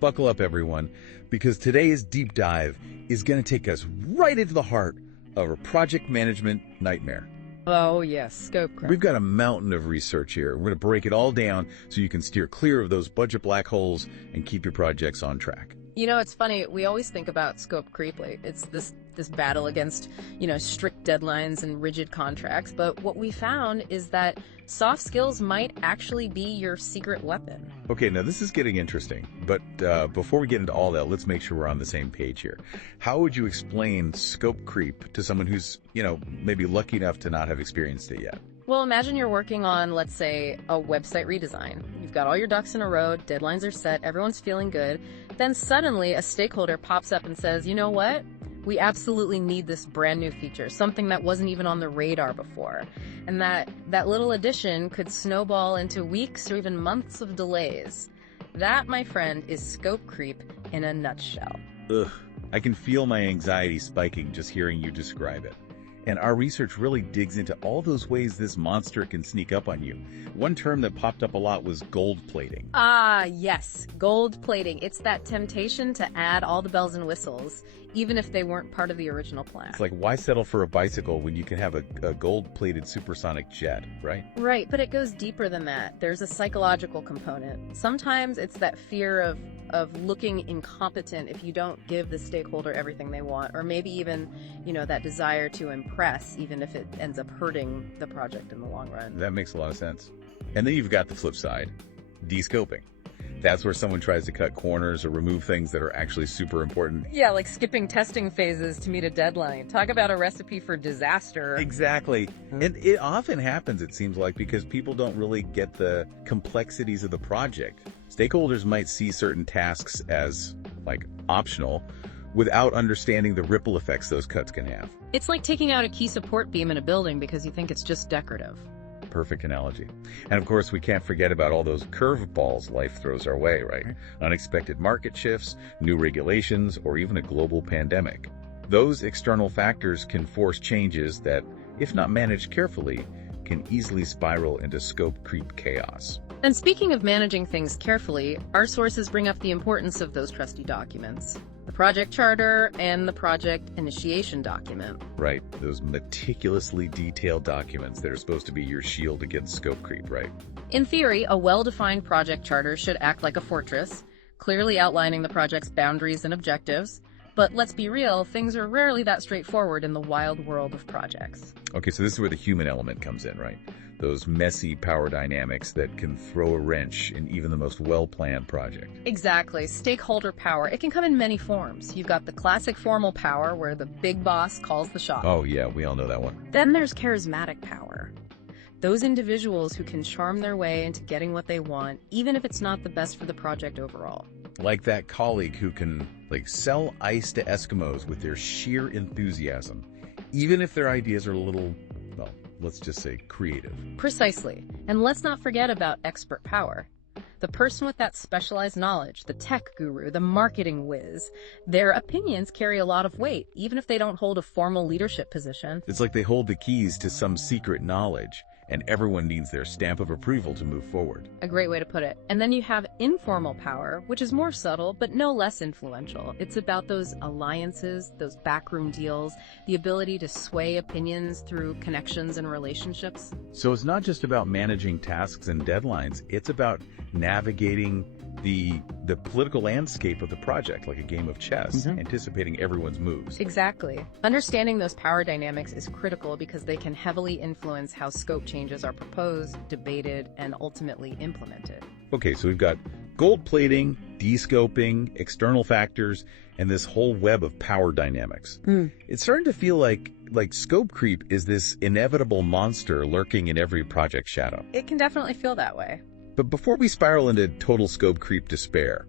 Buckle up, everyone, because today's deep dive is going to take us right into the heart of a project management nightmare. Oh, yes, scope creep. We've got a mountain of research here. We're going to break it all down so you can steer clear of those budget black holes and keep your projects on track. You know, it's funny, we always think about scope creep like it's this battle against, strict deadlines and rigid contracts, but what we found is that soft skills might actually be your secret weapon. Okay, now this is getting interesting, but before we get into all that, let's make sure we're on the same page here. How would you explain scope creep to someone who's, maybe lucky enough to not have experienced it yet? Well, imagine you're working on, let's say, a website redesign. You've got all your ducks in a row, deadlines are set, everyone's feeling good. Then suddenly a stakeholder pops up and says, you know what? We absolutely need this brand new feature, something that wasn't even on the radar before. And that little addition could snowball into weeks or even months of delays. That, my friend, is scope creep in a nutshell. Ugh, I can feel my anxiety spiking just hearing you describe it. And our research really digs into all those ways this monster can sneak up on you. One term that popped up a lot was gold plating. Ah, yes, gold plating. It's that temptation to add all the bells and whistles, even if they weren't part of the original plan. It's like, why settle for a bicycle when you can have a gold-plated supersonic jet, right? Right, but it goes deeper than that. There's a psychological component. Sometimes it's that fear of looking incompetent if you don't give the stakeholder everything they want, or maybe even, that desire to impress, even if it ends up hurting the project in the long run. That makes a lot of sense. And then you've got the flip side, de-scoping. That's where someone tries to cut corners or remove things that are actually super important. Yeah, like skipping testing phases to meet a deadline. Talk about a recipe for disaster. Exactly. And it often happens, it seems like, because people don't really get the complexities of the project. Stakeholders might see certain tasks as, optional without understanding the ripple effects those cuts can have. It's like taking out a key support beam in a building because you think it's just decorative. Perfect analogy. And of course, we can't forget about all those curveballs life throws our way, right? Unexpected market shifts, new regulations, or even a global pandemic. Those external factors can force changes that, if not managed carefully, can easily spiral into scope creep chaos. And speaking of managing things carefully, our sources bring up the importance of those trusty documents. The project charter and the project initiation document. Right, those meticulously detailed documents that are supposed to be your shield against scope creep, right? In theory, a well-defined project charter should act like a fortress, clearly outlining the project's boundaries and objectives. But let's be real, things are rarely that straightforward in the wild world of projects. Okay, so this is where the human element comes in, right? Those messy power dynamics that can throw a wrench in even the most well-planned project. Exactly. Stakeholder power. It can come in many forms. You've got the classic formal power where the big boss calls the shots. Oh yeah, we all know that one. Then there's charismatic power. Those individuals who can charm their way into getting what they want, even if it's not the best for the project overall. Like that colleague who can, sell ice to Eskimos with their sheer enthusiasm, even if their ideas are a little, let's just say creative. Precisely. And let's not forget about expert power. The person with that specialized knowledge, the tech guru, the marketing whiz, their opinions carry a lot of weight, even if they don't hold a formal leadership position. It's like they hold the keys to some secret knowledge, and everyone needs their stamp of approval to move forward. A great way to put it. And then you have informal power, which is more subtle, but no less influential. It's about those alliances, those backroom deals, the ability to sway opinions through connections and relationships. So it's not just about managing tasks and deadlines, it's about navigating the political landscape of the project, like a game of chess, anticipating everyone's moves. Exactly. Understanding those power dynamics is critical because they can heavily influence how scope changes are proposed, debated, and ultimately implemented. Okay, so we've got gold plating, de-scoping, external factors, and this whole web of power dynamics. It's starting to feel like scope creep is this inevitable monster lurking in every project shadow. It can definitely feel that way. But before we spiral into total scope creep despair,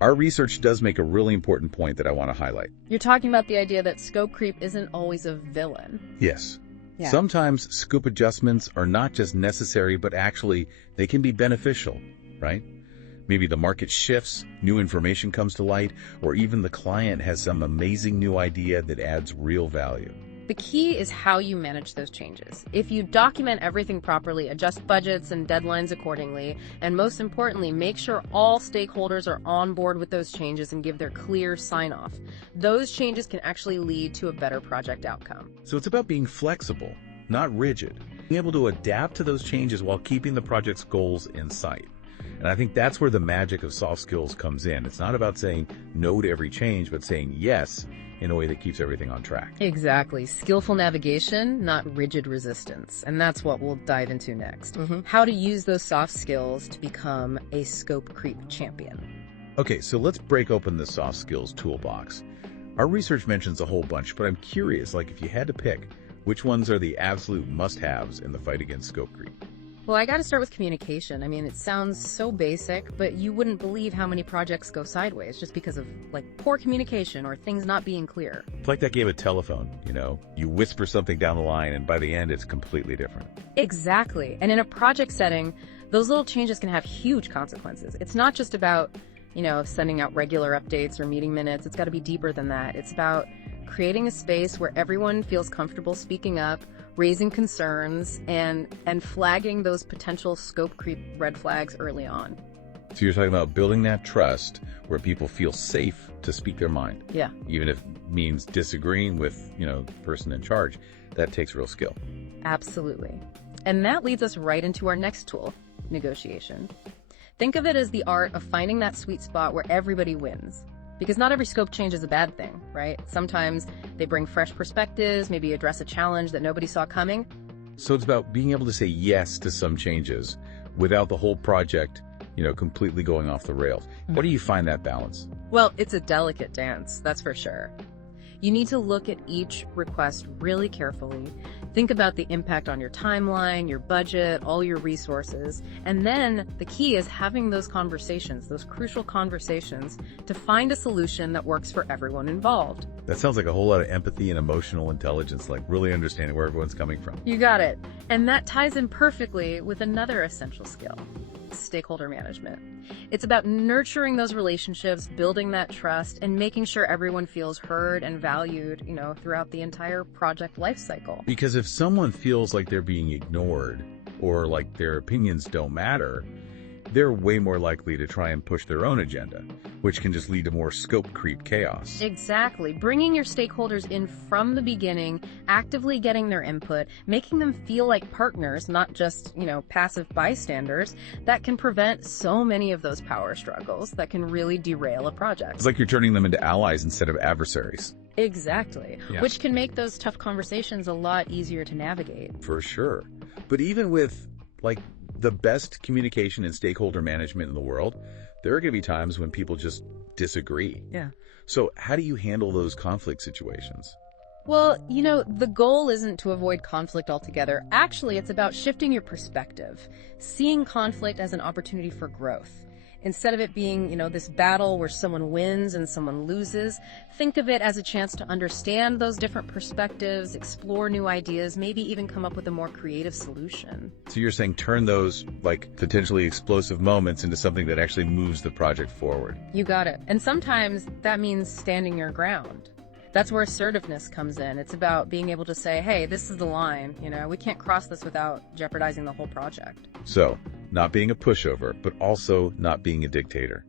our research does make a really important point that I want to highlight. You're talking about the idea that scope creep isn't always a villain. Yes. Yeah. Sometimes scope adjustments are not just necessary, but actually they can be beneficial, right? Maybe the market shifts, new information comes to light, or even the client has some amazing new idea that adds real value. The key is how you manage those changes. If you document everything properly, adjust budgets and deadlines accordingly, and most importantly, make sure all stakeholders are on board with those changes and give their clear sign-off, those changes can actually lead to a better project outcome. So it's about being flexible, not rigid, being able to adapt to those changes while keeping the project's goals in sight. And I think that's where the magic of soft skills comes in. It's not about saying no to every change, but saying yes in a way that keeps everything on track. Exactly. Skillful navigation, not rigid resistance. And that's what we'll dive into next. How to use those soft skills to become a scope creep champion. Okay, so let's break open the soft skills toolbox. Our research mentions a whole bunch, but I'm curious, if you had to pick, which ones are the absolute must-haves in the fight against scope creep? Well, I got to start with communication. I mean, it sounds so basic, but you wouldn't believe how many projects go sideways just because of, poor communication or things not being clear. It's like that game of telephone, you whisper something down the line and by the end it's completely different. Exactly. And in a project setting, those little changes can have huge consequences. It's not just about, sending out regular updates or meeting minutes. It's got to be deeper than that. It's about creating a space where everyone feels comfortable speaking up, raising concerns, and flagging those potential scope creep red flags early on. So you're talking about building that trust where people feel safe to speak their mind. Yeah. Even if it means disagreeing with, the person in charge. That takes real skill. Absolutely. And that leads us right into our next tool, negotiation. Think of it as the art of finding that sweet spot where everybody wins. Because not every scope change is a bad thing, right? Sometimes they bring fresh perspectives, maybe address a challenge that nobody saw coming. So it's about being able to say yes to some changes without the whole project, completely going off the rails. Where do you find that balance? Well, it's a delicate dance, that's for sure. You need to look at each request really carefully. Think about the impact on your timeline, your budget, all your resources. And then the key is having those conversations, those crucial conversations, to find a solution that works for everyone involved. That sounds like a whole lot of empathy and emotional intelligence, really understanding where everyone's coming from. You got it. And that ties in perfectly with another essential skill, stakeholder management. It's about nurturing those relationships, building that trust, and making sure everyone feels heard and valued, throughout the entire project life cycle. Because if someone feels like they're being ignored or like their opinions don't matter, they're way more likely to try and push their own agenda, which can just lead to more scope creep chaos. Exactly. Bringing your stakeholders in from the beginning, actively getting their input, making them feel like partners, not just, passive bystanders, that can prevent so many of those power struggles that can really derail a project. It's like you're turning them into allies instead of adversaries. Exactly. Yeah. Which can make those tough conversations a lot easier to navigate. For sure. But even with, the best communication and stakeholder management in the world, there are going to be times when people just disagree. Yeah. So how do you handle those conflict situations? Well, the goal isn't to avoid conflict altogether. Actually, it's about shifting your perspective, seeing conflict as an opportunity for growth. Instead of it being, this battle where someone wins and someone loses, think of it as a chance to understand those different perspectives, explore new ideas, maybe even come up with a more creative solution. So you're saying turn those, potentially explosive moments into something that actually moves the project forward. You got it. And sometimes that means standing your ground. That's where assertiveness comes in. It's about being able to say, hey, this is the line, we can't cross this without jeopardizing the whole project. So, not being a pushover, but also not being a dictator.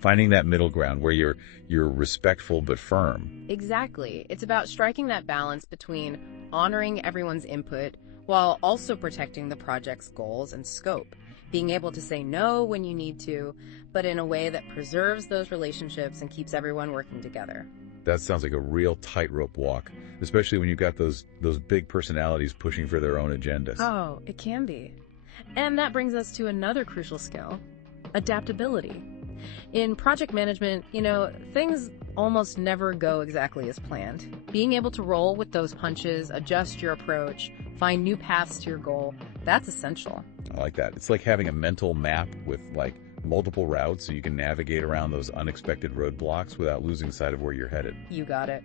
Finding that middle ground where you're respectful but firm. Exactly. It's about striking that balance between honoring everyone's input while also protecting the project's goals and scope. Being able to say no when you need to, but in a way that preserves those relationships and keeps everyone working together. That sounds like a real tightrope walk, especially when you've got those big personalities pushing for their own agendas. Oh, it can be. And that brings us to another crucial skill, adaptability. In project management, things almost never go exactly as planned. Being able to roll with those punches, adjust your approach, find new paths to your goal, that's essential. I like that. It's like having a mental map with multiple routes so you can navigate around those unexpected roadblocks without losing sight of where you're headed. You got it.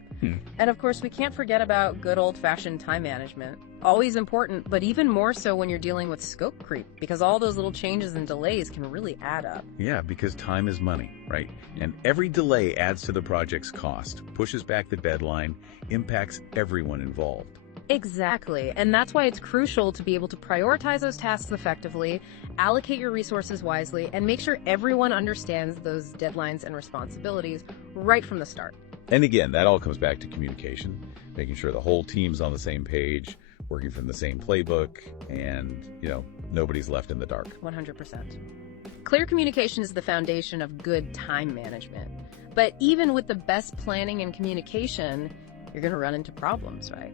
And of course, we can't forget about good old-fashioned time management. Always important, but even more so when you're dealing with scope creep, because all those little changes and delays can really add up. Yeah, because time is money, right? And every delay adds to the project's cost, pushes back the deadline, impacts everyone involved. Exactly. And that's why it's crucial to be able to prioritize those tasks effectively, allocate your resources wisely, and make sure everyone understands those deadlines and responsibilities right from the start. And again, that all comes back to communication, making sure the whole team's on the same page, working from the same playbook, and, nobody's left in the dark. 100%. Clear communication is the foundation of good time management. But even with the best planning and communication, you're going to run into problems, right?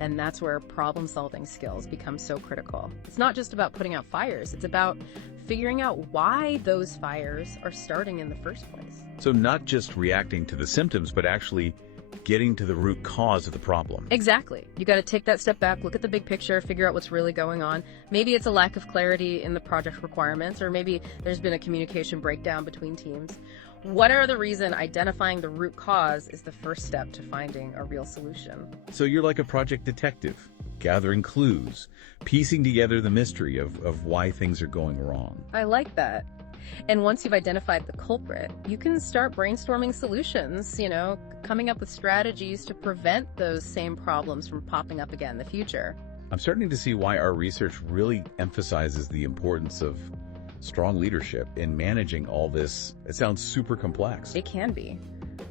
And that's where problem-solving skills become so critical. It's not just about putting out fires. It's about figuring out why those fires are starting in the first place. So not just reacting to the symptoms, but actually getting to the root cause of the problem. Exactly. You got to take that step back, look at the big picture, figure out what's really going on. Maybe it's a lack of clarity in the project requirements, or maybe there's been a communication breakdown between teams. Whatever the reason, identifying the root cause is the first step to finding a real solution. So you're like a project detective, gathering clues, piecing together the mystery of why things are going wrong. I like that. And once you've identified the culprit, you can start brainstorming solutions, coming up with strategies to prevent those same problems from popping up again in the future. I'm starting to see why our research really emphasizes the importance of strong leadership in managing all this. It sounds super complex. It can be.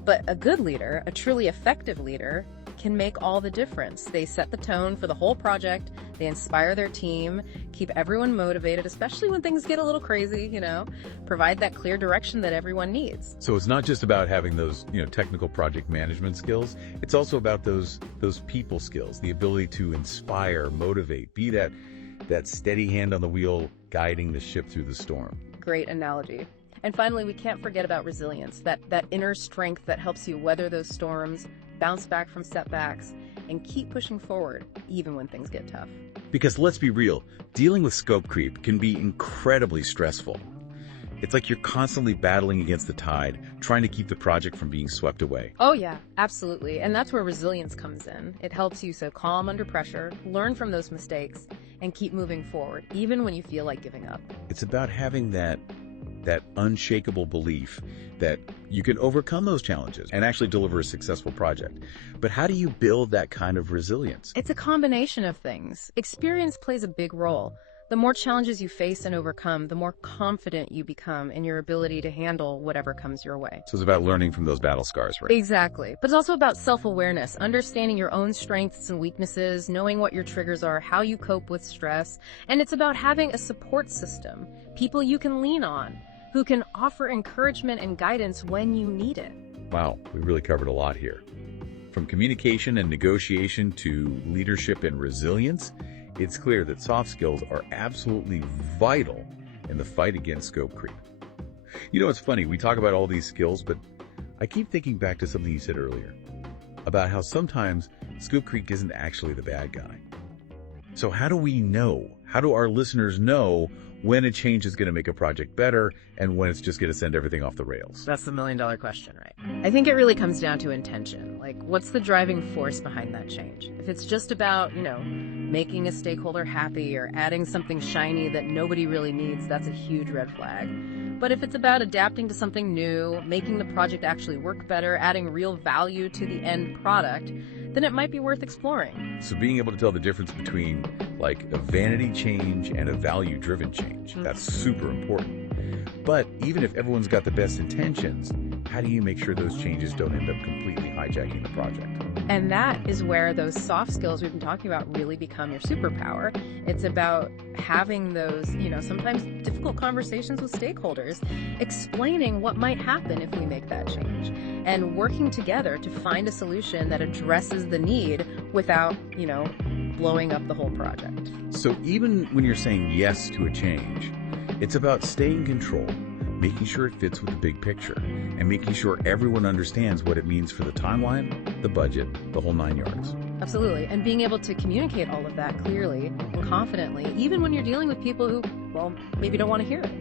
But a good leader, a truly effective leader, can make all the difference. They set the tone for the whole project, they inspire their team, keep everyone motivated, especially when things get a little crazy, provide that clear direction that everyone needs. So it's not just about having those, technical project management skills. It's also about those people skills, the ability to inspire, motivate, be that steady hand on the wheel guiding the ship through the storm. Great analogy. And finally, we can't forget about resilience, that inner strength that helps you weather those storms, bounce back from setbacks, and keep pushing forward, even when things get tough. Because let's be real, dealing with scope creep can be incredibly stressful. It's like you're constantly battling against the tide, trying to keep the project from being swept away. Oh yeah, absolutely. And that's where resilience comes in. It helps you stay calm under pressure, learn from those mistakes, and keep moving forward, even when you feel like giving up. It's about having that unshakable belief that you can overcome those challenges and actually deliver a successful project. But how do you build that kind of resilience? It's a combination of things. Experience plays a big role. The more challenges you face and overcome, the more confident you become in your ability to handle whatever comes your way. So it's about learning from those battle scars, right? Exactly. But it's also about self-awareness, understanding your own strengths and weaknesses, knowing what your triggers are, how you cope with stress. And it's about having a support system, people you can lean on, who can offer encouragement and guidance when you need it. Wow, we really covered a lot here. From communication and negotiation to leadership and resilience, it's clear that soft skills are absolutely vital in the fight against scope creep. It's funny, we talk about all these skills, but I keep thinking back to something you said earlier about how sometimes scope creep isn't actually the bad guy. So how do we know? How do our listeners know when a change is going to make a project better and when it's just going to send everything off the rails? That's the million-dollar question, right? I think it really comes down to intention. Like, what's the driving force behind that change? If it's just about, making a stakeholder happy or adding something shiny that nobody really needs, that's a huge red flag. But if it's about adapting to something new, making the project actually work better, adding real value to the end product, then it might be worth exploring. So being able to tell the difference between like a vanity change and a value-driven change, that's super important. But even if everyone's got the best intentions, how do you make sure those changes don't end up completely hijacking the project? And that is where those soft skills we've been talking about really become your superpower. It's about having those, sometimes difficult conversations with stakeholders, explaining what might happen if we make that change, and working together to find a solution that addresses the need without, blowing up the whole project. So even when you're saying yes to a change, it's about staying in control, making sure it fits with the big picture, and making sure everyone understands what it means for the timeline, the budget, the whole 9 yards. Absolutely. And being able to communicate all of that clearly and confidently, even when you're dealing with people who, maybe don't want to hear it.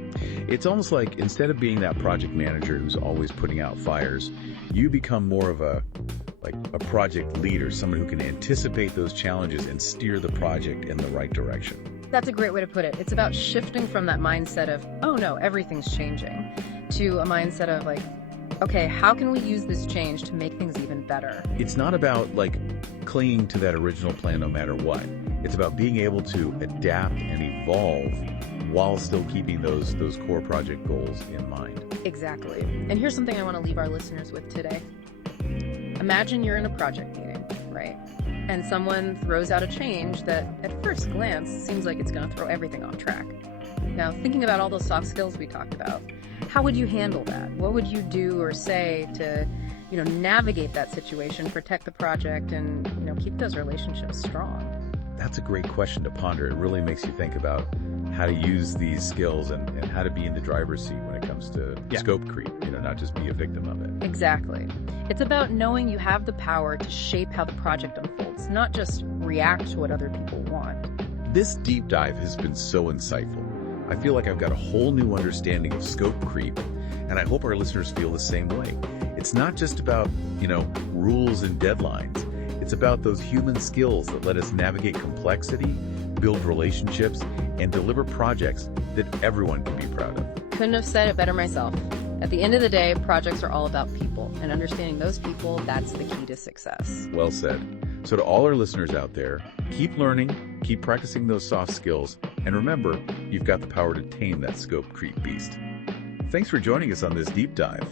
It's almost like instead of being that project manager who's always putting out fires, you become more of a project leader, someone who can anticipate those challenges and steer the project in the right direction. That's a great way to put it. It's about shifting from that mindset of, oh no, everything's changing, to a mindset of okay, how can we use this change to make things even better. It's not about clinging to that original plan no matter what. It's about being able to adapt and evolve while still keeping those core project goals in mind. Exactly. And here's something I want to leave our listeners with today. Imagine you're in a project meeting, right? And someone throws out a change that at first glance seems like it's going to throw everything off track. Now, thinking about all those soft skills we talked about, how would you handle that? What would you do or say to, navigate that situation, protect the project, and, keep those relationships strong? That's a great question to ponder. It really makes you think about how to use these skills and how to be in the driver's seat when it comes to scope creep, not just be a victim of it. Exactly. It's about knowing you have the power to shape how the project unfolds, not just react to what other people want. This deep dive has been so insightful. I feel like I've got a whole new understanding of scope creep, and I hope our listeners feel the same way. It's not just about, rules and deadlines. It's about those human skills that let us navigate complexity, build relationships, and deliver projects that everyone can be proud of. Couldn't have said it better myself. At the end of the day, projects are all about people, and understanding those people, that's the key to success. Well said. So to all our listeners out there, keep learning, keep practicing those soft skills, and remember, you've got the power to tame that scope creep beast. Thanks for joining us on this deep dive.